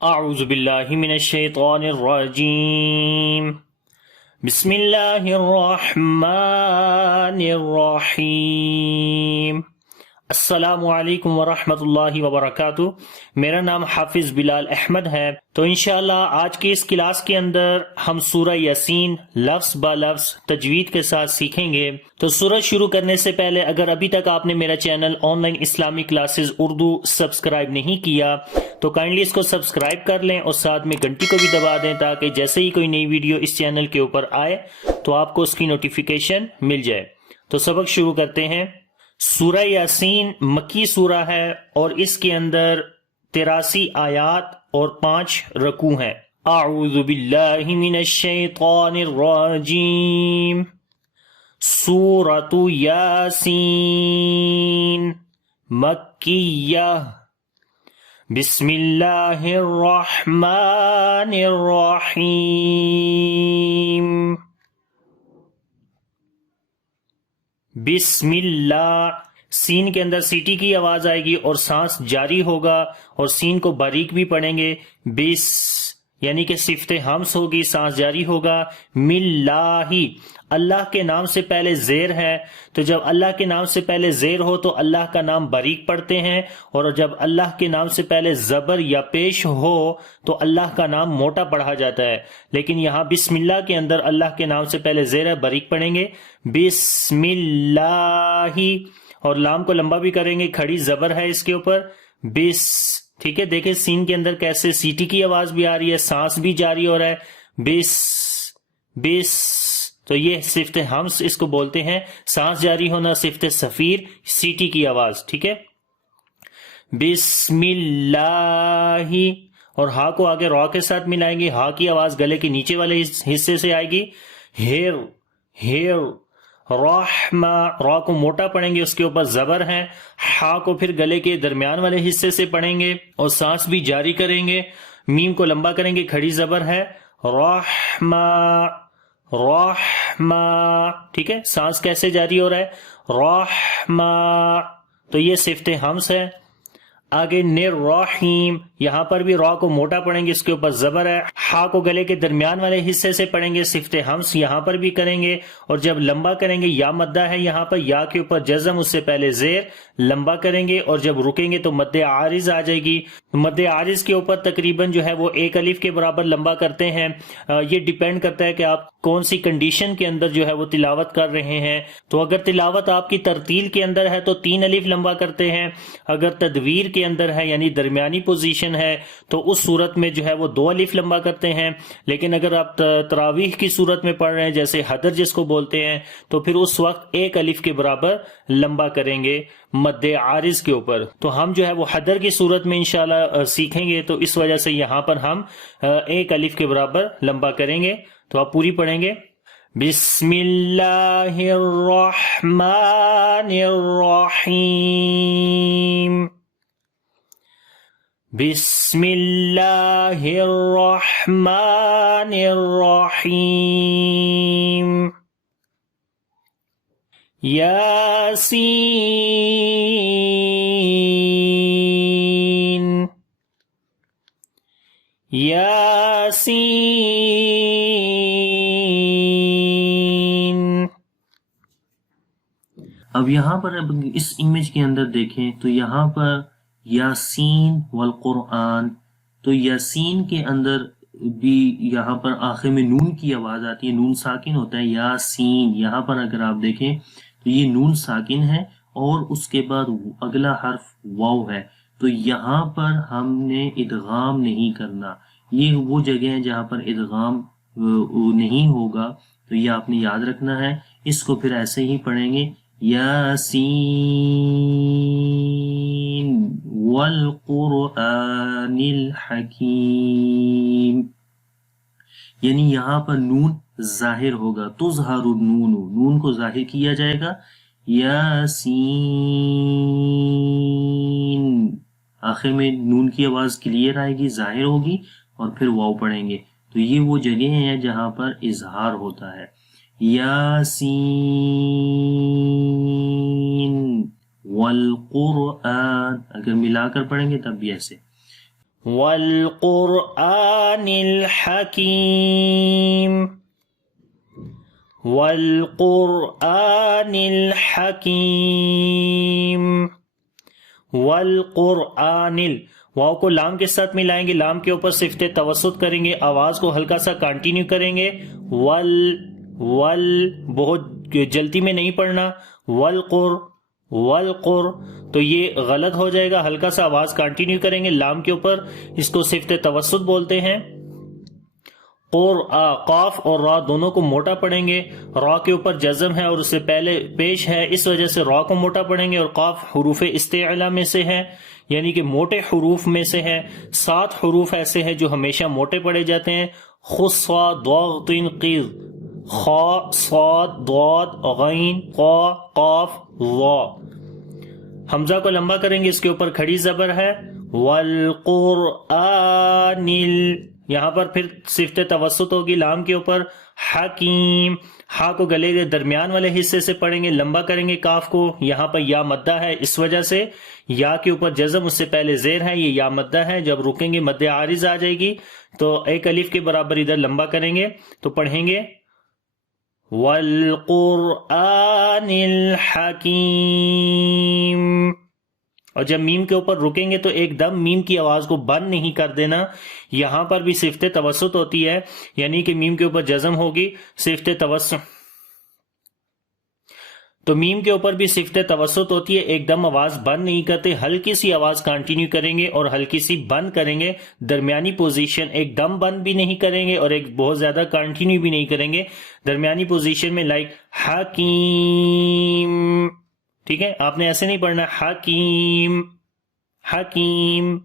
اعوذ باللہ من الشیطان الرجیم بسم اللہ الرحمن الرحیم۔ السلام علیکم ورحمۃ اللہ وبرکاتہ۔ میرا نام حافظ بلال احمد ہے۔ تو انشاءاللہ آج کی اس کلاس کے اندر ہم سورہ یاسین لفظ با لفظ تجوید کے ساتھ سیکھیں گے۔ تو سورہ شروع کرنے سے پہلے اگر ابھی تک آپ نے میرا چینل آن لائن اسلامی کلاسز اردو سبسکرائب نہیں کیا تو کائنڈلی اس کو سبسکرائب کر لیں اور ساتھ میں گھنٹی کو بھی دبا دیں تاکہ جیسے ہی کوئی نئی ویڈیو اس چینل کے اوپر آئے تو آپ کو اس کی نوٹیفیکیشن مل جائے۔ تو سبق شروع کرتے ہیں۔ سورہ یاسین مکی سورہ ہے اور اس کے اندر 83 آیات اور 5 رکوع ہیں۔ اعوذ باللہ من الشیطان الرجیم۔ سورۃ یاسین مکیہ۔ بسم اللہ الرحمن الرحیم۔ بسم اللہ، سین کے اندر سیٹی کی آواز آئے گی اور سانس جاری ہوگا اور سین کو باریک بھی پڑھیں گے۔ بس یعنی کہ صفت ہمس ہوگی، سانس جاری ہوگا۔ ملہ، اللہ کے نام سے پہلے زیر ہے، تو جب اللہ کے نام سے پہلے زیر ہو تو اللہ کا نام باریک پڑھتے ہیں، اور جب اللہ کے نام سے پہلے زبر یا پیش ہو تو اللہ کا نام موٹا پڑھا جاتا ہے۔ لیکن یہاں بسم اللہ کے اندر اللہ کے نام سے پہلے زیر ہے، باریک پڑھیں گے بسم اللہ، اور لام کو لمبا بھی کریں گے، کھڑی زبر ہے اس کے اوپر بس۔ ٹھیک ہے، دیکھیں سین کے اندر کیسے سیٹی کی آواز بھی آ رہی ہے، سانس بھی جاری ہو رہا ہے، بس بس۔ تو یہ صفت ہمس اس کو بولتے ہیں، سانس جاری ہونا، صفت صفیر، سیٹی کی آواز۔ ٹھیک ہے، بسم اللہ، اور ہا کو آگے را کے ساتھ ملائیں گے، ہا کی آواز گلے کے نیچے والے حصے سے آئے گی۔ ہیر ہیر، رحمہ، را کو موٹا پڑھیں گے، اس کے اوپر زبر ہے۔ ہا کو پھر گلے کے درمیان والے حصے سے پڑھیں گے اور سانس بھی جاری کریں گے۔ میم کو لمبا کریں گے، کھڑی زبر ہے، رحمہ رحمہ۔ ٹھیک ہے، سانس کیسے جاری ہو رہا ہے، رحمہ۔ تو یہ صفت ہمس ہے۔ آگے نررحیم، یہاں پر بھی را کو موٹا پڑھیں گے، اس کے اوپر زبر ہے۔ ہا کو گلے کے درمیان والے حصے سے پڑھیں گے، صفت ہمس یہاں پر بھی کریں گے، اور جب لمبا کریں گے یا مدہ ہے یہاں پر، یا کے اوپر جزم، اس سے پہلے زیر لمبا کریں گے، اور جب رکیں گے تو مد عارض آ جائے گی۔ مد عارض کے اوپر تقریباً جو ہے وہ 1 الف کے برابر لمبا کرتے ہیں۔ یہ ڈیپینڈ کرتا ہے کہ آپ کون سی کنڈیشن کے اندر جو ہے وہ تلاوت کر رہے ہیں۔ تو اگر تلاوت آپ کی ترتیل کے اندر ہے تو 3 الف لمبا کرتے ہیں، اگر تدویر کے اندر ہے یعنی درمیانی پوزیشن ہے تو اس صورت میں جو ہے وہ 2 الف لمبا کرتے ہیں۔ لیکن اگر آپ تراویح کی صورت میں پڑھ رہے ہیں، جیسے حدر جس کو بولتے ہیں، تو پھر اس وقت 1 الف کے برابر لمبا کریں گے مد عارض کے اوپر۔ تو ہم جو ہے وہ حدر کی صورت میں انشاءاللہ سیکھیں گے، تو اس وجہ سے یہاں پر ہم 1 الف کے برابر لمبا کریں گے۔ تو آپ پوری پڑھیں گے، بسم اللہ الرحمن الرحیم۔ بسم اللہ الرحمن الرحیم۔ یاسین یاسین۔ اب یہاں پر اس امیج کے اندر دیکھیں تو یہاں پر یاسین والقرآن، تو یاسین کے اندر بھی یہاں پر آخر میں نون کی آواز آتی ہے، نون ساکن ہوتا ہے یاسین۔ یہاں پر اگر آپ دیکھیں تو یہ نون ساکن ہے اور اس کے بعد اگلا حرف واو ہے، تو یہاں پر ہم نے ادغام نہیں کرنا۔ یہ وہ جگہ ہیں جہاں پر ادغام نہیں ہوگا، تو یہ آپ نے یاد رکھنا ہے۔ اس کو پھر ایسے ہی پڑھیں گے، یاسین والقرآن الحکیم، یعنی یہاں پر نون ظاہر ہوگا، تظہر النون، نون کو ظاہر کیا جائے گا، یاسین، آخر میں نون کی آواز کلیئر آئے گی، ظاہر ہوگی، اور پھر واو پڑھیں گے۔ تو یہ وہ جگہ ہیں جہاں پر اظہار ہوتا ہے، یاسین والقرآن، اگر ملا کر پڑھیں گے تب بھی ایسے، والقرآن الحکیم والقرآن الحکیم والقرآن واو کو لام کے ساتھ ملائیں گے, لام کے اوپر صفت توسط کریں گے, آواز کو ہلکا سا کنٹینیو کریں گے. بہت جلدی میں نہیں پڑھنا. والقر تو یہ غلط ہو جائے گا, ہلکا سا آواز کنٹینیو کریں گے لام کے اوپر, اس کو صفت توسط بولتے ہیں. قاف اور را دونوں کو موٹا پڑھیں گے, را کے اوپر جزم ہے اور اس سے پہلے پیش ہے, اس وجہ سے را کو موٹا پڑھیں گے, اور قاف حروف استعلا میں سے ہے, یعنی کہ موٹے حروف میں سے ہے. 7 حروف ایسے ہیں جو ہمیشہ موٹے پڑھے جاتے ہیں. خصا ضاد قیض, خا صاد ضاد غین قا قاف وا. حمزہ کو لمبا کریں گے, اس کے اوپر کھڑی زبر ہے. والقرآن یہاں پر پھر صفت توسط ہوگی لام کے اوپر. حکیم ہا کو گلے کے درمیان والے حصے سے پڑھیں گے, لمبا کریں گے کاف کو. یہاں پر یا مدہ ہے, اس وجہ سے یا کے اوپر جزم, اس سے پہلے زیر ہے, یہ یا مدہ ہے. جب رکیں گے مد عارض آ جائے گی تو ایک الف کے برابر ادھر لمبا کریں گے تو پڑھیں گے والقرآن الحکیم. اور جب میم کے اوپر رکیں گے تو ایک دم میم کی آواز کو بند نہیں کر دینا. یہاں پر بھی صفت توسط ہوتی ہے, یعنی کہ میم کے اوپر جزم ہوگی, صفت توسط تو میم کے اوپر بھی صفت توسط ہوتی ہے. ایک دم آواز بند نہیں کرتے, ہلکی سی آواز کنٹینیو کریں گے اور ہلکی سی بند کریں گے. درمیانی پوزیشن, ایک دم بند بھی نہیں کریں گے اور ایک بہت زیادہ کنٹینیو بھی نہیں کریں گے. درمیانی پوزیشن میں لائک حکیم, ٹھیک ہے, آپ نے ایسے نہیں پڑھنا حکیم حکیم,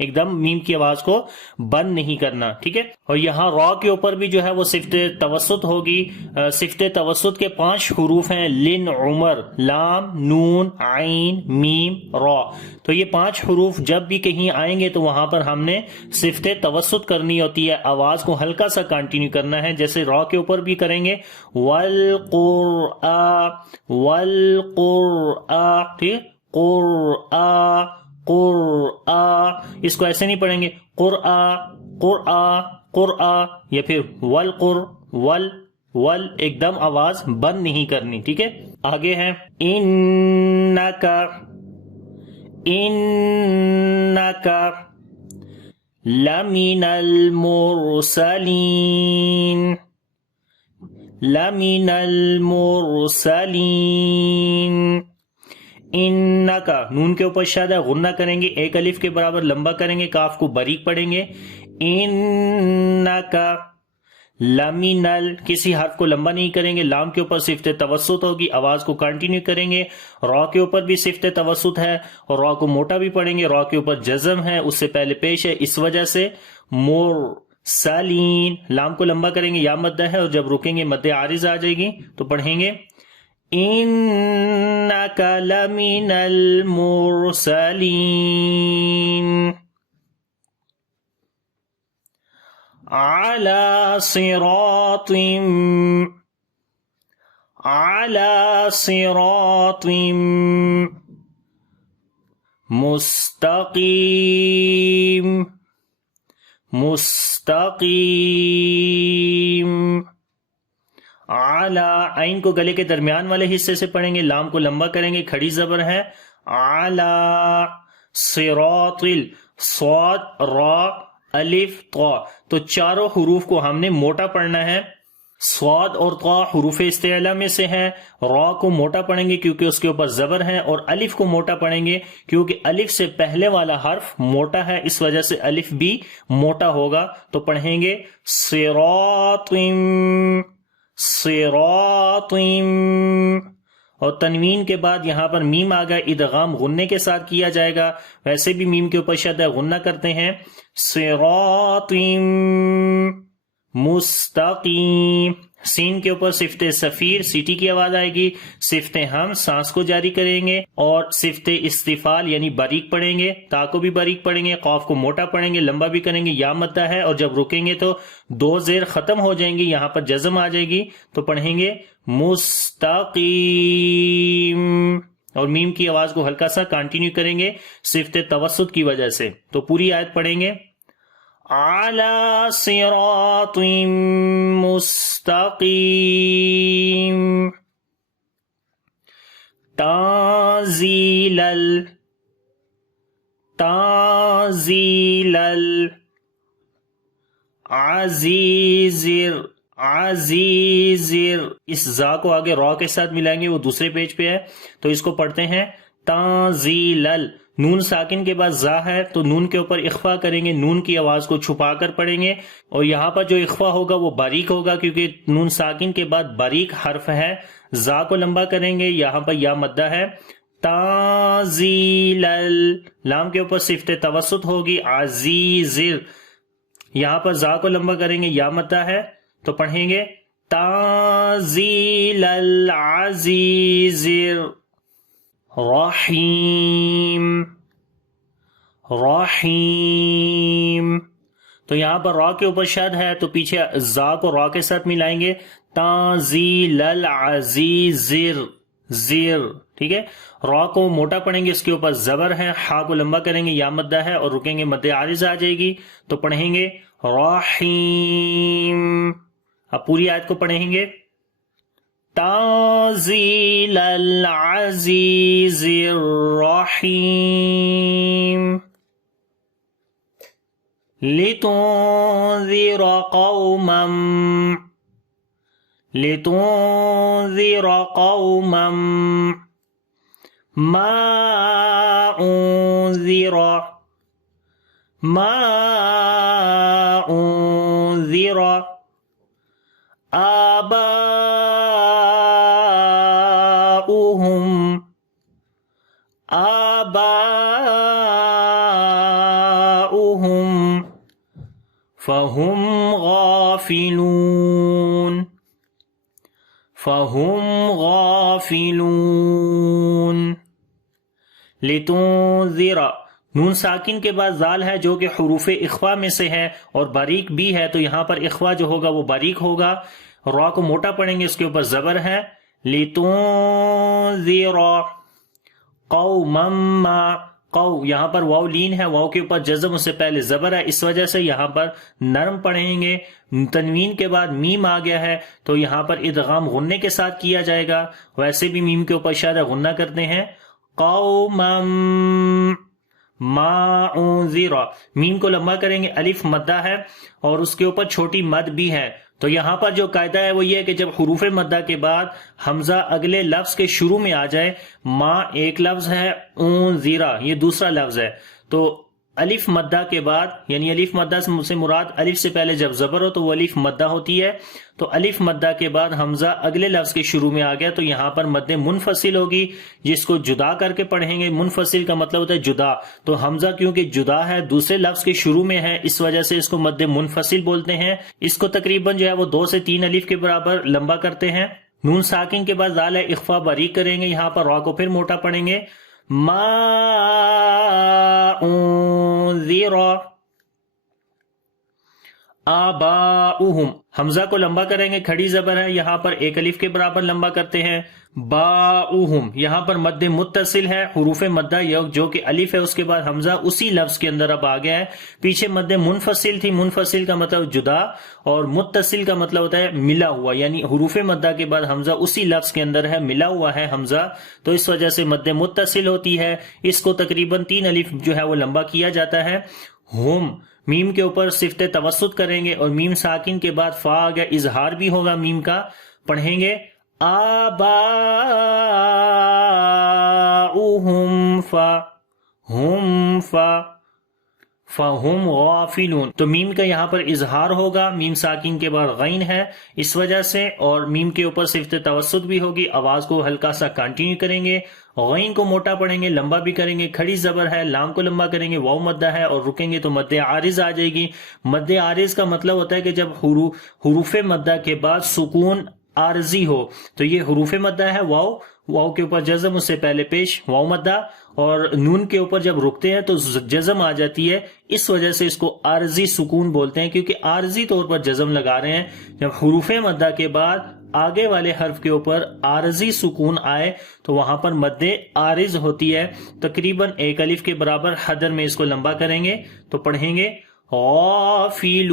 ایک دم میم کی آواز کو بند نہیں کرنا, ٹھیک ہے. اور یہاں را کے اوپر بھی جو ہے وہ صفت توسط ہوگی. صفت توسط کے 5 حروف ہیں, لن عمر, لام نون عین میم را. تو یہ 5 حروف جب بھی کہیں آئیں گے تو وہاں پر ہم نے صفت توسط کرنی ہوتی ہے, آواز کو ہلکا سا کنٹینیو کرنا ہے, جیسے را کے اوپر بھی کریں گے والقرآن ٹھیک, اس کو ایسے نہیں پڑھیں گے قرآ یا پھر ول ایک دم آواز بند نہیں کرنی, ٹھیک ہے. آگے ہے انکا لمن المرسلین. انکا نون کے اوپر شاد ہے, غنہ کریں گے, ایک الف کے برابر لمبا کریں گے, کاف کو باریک پڑھیں گے. انکا لمنل, کسی حرف کو لمبا نہیں کریں گے, لام کے اوپر صفت توسط ہوگی, آواز کو کنٹینیو کریں گے. را کے اوپر بھی صفت توسط ہے اور را کو موٹا بھی پڑھیں گے, را کے اوپر جزم ہے, اس سے پہلے پیش ہے, اس وجہ سے مرسلین. لام کو لمبا کریں گے, یا مدہ ہے, اور جب رکیں گے مد عارض آ جائے گی تو پڑھیں گے انک لمن المرسلین علی صراط مستقیم. اعلی عین کو گلے کے درمیان والے حصے سے پڑھیں گے, لام کو لمبا کریں گے, کھڑی زبر ہے. اعلی صراط, صاد را الف طا, تو چاروں حروف کو ہم نے موٹا پڑھنا ہے. صاد اور طا حروف استعلا میں سے ہے, را کو موٹا پڑھیں گے کیونکہ اس کے اوپر زبر ہے, اور الف کو موٹا پڑھیں گے کیونکہ الف سے پہلے والا حرف موٹا ہے, اس وجہ سے الف بھی موٹا ہوگا. تو پڑھیں گے صراط, اور تنوین کے بعد یہاں پر میم آ گیا, ادغام غنے کے ساتھ کیا جائے گا. ویسے بھی میم کے اوپر شد ہے, غنہ کرتے ہیں. صراط مستقیم. سین کے اوپر صفت صفیر سیٹی کی آواز آئے گی, صفت ہم سانس کو جاری کریں گے, اور صفت استفال یعنی باریک پڑھیں گے, تا کو بھی باریک پڑھیں گے, قاف کو موٹا پڑھیں گے, لمبا بھی کریں گے, یا مدہ ہے, اور جب رکیں گے تو 2 زیر ختم ہو جائیں گی, یہاں پر جزم آ جائے گی, تو پڑھیں گے مستقیم. اور میم کی آواز کو ہلکا سا کنٹینیو کریں گے صفت توسط کی وجہ سے. تو پوری آیت پڑھیں گے. علی صراط مستقیم تنزیل عزیزر. اس زا کو آگے را کے ساتھ ملائیں گے، وہ دوسرے پیج پہ ہے، تو اس کو پڑھتے ہیں تنزیل. نون ساکن کے بعد زا ہے تو نون کے اوپر اخفا کریں گے، نون کی آواز کو چھپا کر پڑھیں گے، اور یہاں پر جو اخفا ہوگا وہ باریک ہوگا کیونکہ نون ساکن کے بعد باریک حرف ہے. زا کو لمبا کریں گے، یہاں پر یا مدہ ہے. تنزیل، لام کے اوپر صفت توسط ہوگی. عزیزر، یہاں پر زا کو لمبا کریں گے، یا مدہ ہے تو پڑھیں گے تنزیل العزیزر رحیم. تو یہاں پر را کے اوپر شد ہے تو پیچھے زا کو را کے ساتھ ملائیں گے. تنزیل العزیزر زیر، ٹھیک ہے. را کو موٹا پڑھیں گے، اس کے اوپر زبر ہے. ہا کو لمبا کریں گے، یا مدہ ہے اور رکیں گے، مد عارض آ جائے گی تو پڑھیں گے رحیم. اب پوری آیت کو پڑھیں گے. تنزیل العزیز الرحیم لتنذر قوما ما انذر آباؤهم فهم غافلون. لتنذر، نون ساکن کے بعد زال ہے جو کہ حروف اخفا میں سے ہے اور باریک بھی ہے، تو یہاں پر اخفا جو ہوگا وہ باریک ہوگا. را کو موٹا پڑھیں گے، اس کے اوپر زبر ہے. لتنذر قوما ما، قو یہاں پر واو لین ہے، واو کے اوپر جزم، اس سے پہلے زبر ہے، اس وجہ سے یہاں پر نرم پڑھیں گے. تنوین کے بعد میم آ گیا ہے تو یہاں پر ادغام غنے کے ساتھ کیا جائے گا. ویسے بھی میم کے اوپر شاید غنہ کرتے ہیں. قوما ما انذر، میم کو لمبا کریں گے، الف مدہ ہے اور اس کے اوپر چھوٹی مد بھی ہے. تو یہاں پر جو قاعدہ ہے وہ یہ ہے کہ جب حروف مدہ کے بعد حمزہ اگلے لفظ کے شروع میں آ جائے، ما ایک لفظ ہے، انذرا یہ دوسرا لفظ ہے، تو الف مدہ کے بعد، یعنی الف مدہ سے مراد الف سے پہلے جب زبر ہو تو وہ الف مدہ ہوتی ہے. تو الف مدہ کے بعد حمزہ اگلے لفظ کے شروع میں آ گیا تو یہاں پر مد منفصل ہوگی، جس کو جدا کر کے پڑھیں گے. منفصل کا مطلب ہوتا ہے جدا، تو حمزہ کیونکہ جدا ہے، دوسرے لفظ کے شروع میں ہے، اس وجہ سے اس کو مد منفصل بولتے ہیں. اس کو تقریباً جو ہے وہ 2 سے 3 الف کے برابر لمبا کرتے ہیں. نون ساکن کے بعد زال اخفا باریک کریں گے، یہاں پر را کو پھر موٹا پڑھیں گے. ما انذر آباؤہم، حمزہ کو لمبا کریں گے، کھڑی زبر ہے، یہاں پر ایک الف کے برابر لمبا کرتے ہیں. باؤہم، یہاں پر مد متصل ہے، حروف مدہ جو کہ الف ہے اس کے بعد حمزہ اسی لفظ کے اندر اب آ گیا ہے. پیچھے مد منفصل تھی، منفصل کا مطلب جدا اور متصل کا مطلب ہوتا ہے ملا ہوا، یعنی حروف مدہ کے بعد حمزہ اسی لفظ کے اندر ہے، ملا ہوا ہے حمزہ، تو اس وجہ سے مد متصل ہوتی ہے. اس کو تقریباً 3 الف جو ہے وہ لمبا کیا جاتا ہے. ہم، میم کے اوپر صفت توسط کریں گے اور میم ساکن کے بعد فا آ گیا، اظہار بھی ہوگا میم کا. پڑھیں گے آباؤہم فہم غافلون. تو میم کا یہاں پر اظہار ہوگا، میم ساکن کے بعد غین ہے اس وجہ سے، اور میم کے اوپر صفت توسط بھی ہوگی. آواز کو ہلکا سا کنٹینیو کریں گے، غین کو موٹا پڑھیں گے، لمبا بھی کریں گے، کھڑی زبر ہے، لام کو لمبا کریں گے، واو مدہ ہے اور رکیں گے تو مد عارض آ جائے گی. مد عارض کا مطلب ہوتا ہے کہ جب حروف مدہ کے بعد سکون عارضی ہو، تو یہ حروف مدہ ہے، واو کے اوپر جزم، اس سے پہلے پیش واو مدہ، اور نون کے اوپر جب رکتے ہیں تو جزم آ جاتی ہے، اس وجہ سے اس کو عارضی سکون بولتے ہیں، کیونکہ عارضی طور پر جزم لگا رہے ہیں. جب حروف مدہ کے بعد آگے والے حرف کے اوپر عارضی سکون آئے تو وہاں پر مد عارض ہوتی ہے، تقریباً ایک الف کے برابر حدر میں اس کو لمبا کریں گے تو پڑھیں گے غافلون.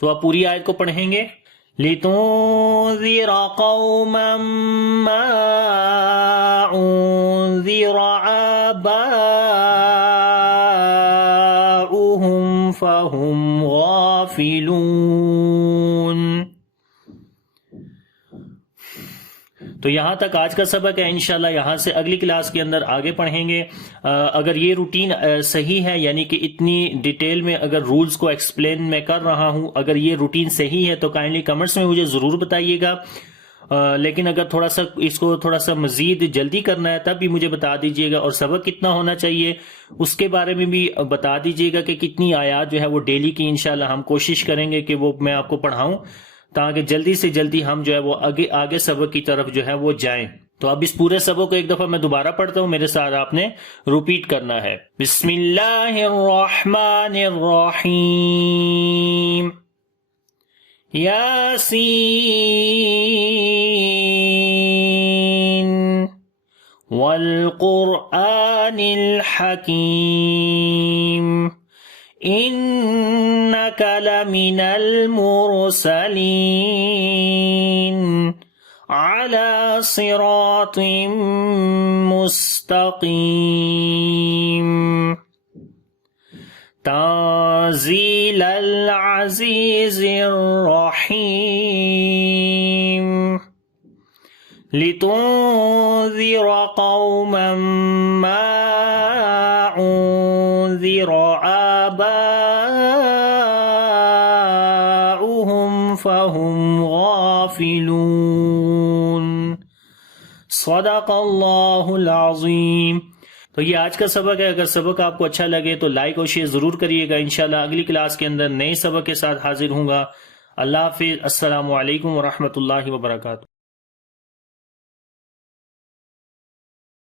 تو آپ پوری آیت کو پڑھیں گے. لِتُنذِرَ قَوْمًا مَّا أُنذِرَ آبَاؤُهُمْ فَهُمْ غَافِلُونَ. تو یہاں تک آج کا سبق ہے. انشاءاللہ یہاں سے اگلی کلاس کے اندر آگے پڑھیں گے. اگر یہ روٹین صحیح ہے، یعنی کہ اتنی ڈیٹیل میں اگر رولز کو ایکسپلین میں کر رہا ہوں، اگر یہ روٹین صحیح ہے تو کائنڈلی کمنٹس میں مجھے ضرور بتائیے گا. لیکن اگر اس کو تھوڑا سا مزید جلدی کرنا ہے تب بھی مجھے بتا دیجیے گا، اور سبق کتنا ہونا چاہیے اس کے بارے میں بھی بتا دیجیے گا کہ کتنی آیات جو ہے وہ ڈیلی کی انشاءاللہ ہم کوشش کریں گے کہ وہ میں آپ کو پڑھاؤں، تاکہ جلدی سے جلدی ہم جو ہے وہ آگے سبق کی طرف جو ہے وہ جائیں. تو اب اس پورے سبق کو ایک دفعہ میں دوبارہ پڑھتا ہوں، میرے ساتھ آپ نے ریپیٹ کرنا ہے. بسم اللہ الرحمن الرحیم. یاسین والقرآن الحکیم إنك لمن المرسلين على صراط مستقيم تنزيل العزيز الرحيم لتنذر قوما ما أنذر آباؤهم فهم غافلون. صدق اللہ العظیم. تو یہ آج کا سبق ہے. اگر سبق آپ کو اچھا لگے تو لائک اور شیئر ضرور کریے گا. انشاءاللہ اگلی کلاس کے اندر نئے سبق کے ساتھ حاضر ہوں گا. اللہ حافظ. السلام علیکم ورحمۃ اللہ وبرکاتہ.